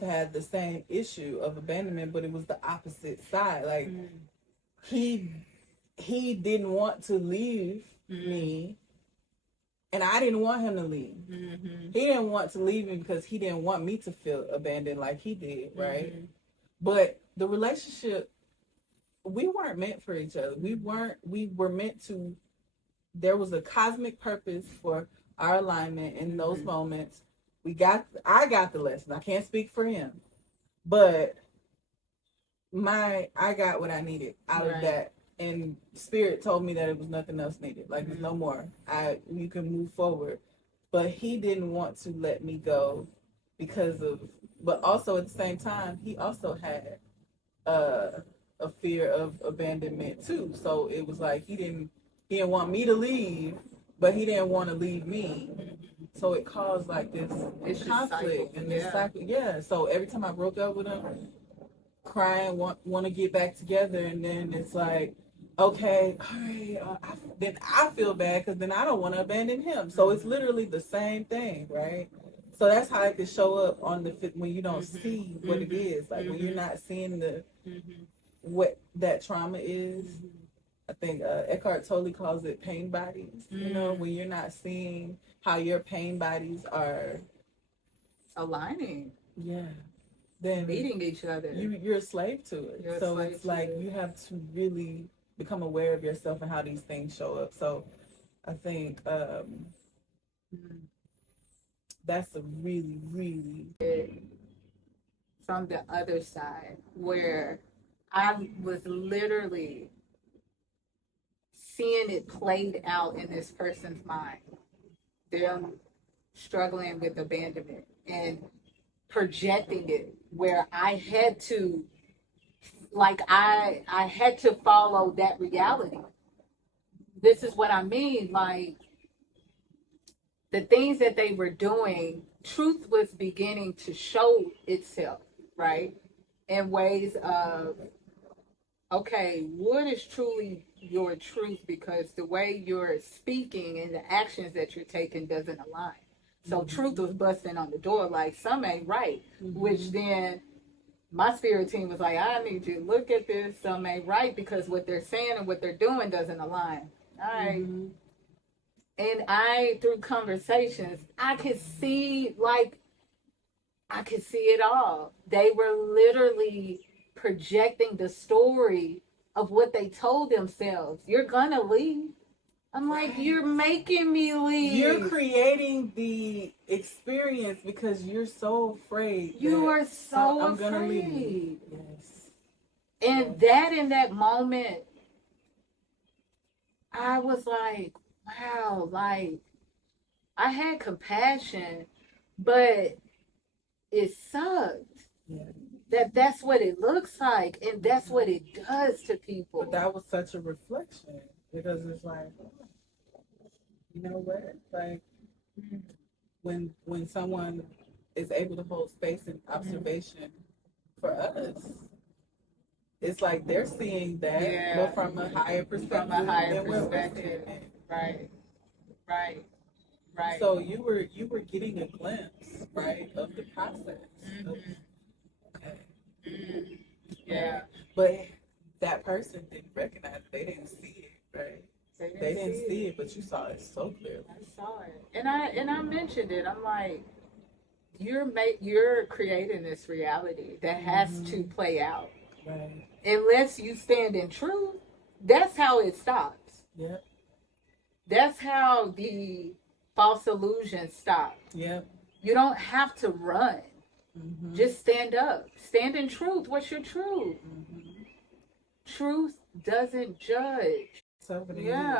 had the same issue of abandonment, but it was the opposite side. Like he didn't want to leave me, and I didn't want him to leave. He didn't want to leave me because he didn't want me to feel abandoned like he did, right? But the relationship, we weren't meant for each other. We were meant to, there was a cosmic purpose for our alignment in those moments. I got the lesson. I can't speak for him, but I got what I needed out of that. And spirit told me that it was nothing else needed. Like there's no more. You can move forward. But he didn't want to let me go but also at the same time, he also had a fear of abandonment too. So it was like he didn't want me to leave, but he didn't want to leave me. So it caused like this conflict and this cycle. Yeah. So every time I broke up with him, crying, want to get back together, and then it's like, okay, all right, then I feel bad because then I don't want to abandon him. So it's literally the same thing, right? So that's how it can show up when you don't see what it is, like when you're not seeing what that trauma is. I think Eckhart Tolle calls it pain bodies. You know, when you're not seeing how your pain bodies are aligning. Yeah. Then meeting each other. You're a slave to it. So it's like you have to really become aware of yourself and how these things show up. So I think that's a really, really from the other side where I was literally seeing it played out in this person's mind. Them struggling with abandonment and projecting it where I had to, like, I had to follow that reality. This is what I mean. Like, the things that they were doing, truth was beginning to show itself, right? In ways of, okay, what is truly your truth? Because the way you're speaking and the actions that you're taking doesn't align. So truth was busting on the door like, some ain't right. Which then my spirit team was like, I need you to look at this, some ain't right, because what they're saying and what they're doing doesn't align. All right. And through conversations, I could see it all. They were literally projecting the story of what they told themselves. You're gonna leave. I'm like, you're making me leave. You're creating the experience because you're so afraid. You are so I'm afraid. Gonna leave. Yes. And that in that moment, I was like, wow, like, I had compassion, but it sucked. Yeah. That's what it looks like, and that's what it does to people. But that was such a reflection, because it's like, you know what? Like, when someone is able to hold space and observation for us, it's like they're seeing that, but from a higher perspective. From a higher perspective. Right. So you were getting a glimpse, right, of the process. Yeah. But that person didn't recognize it. They didn't see it, right? They didn't see it, but you saw it so clearly. I saw it, and I mentioned it. I'm like, you're creating this reality that has to play out. Right. Unless you stand in truth, that's how it stops. Yep. That's how the false illusion stops. Yep. You don't have to run. Just stand up. Stand in truth. What's your truth? Truth doesn't judge. Yeah.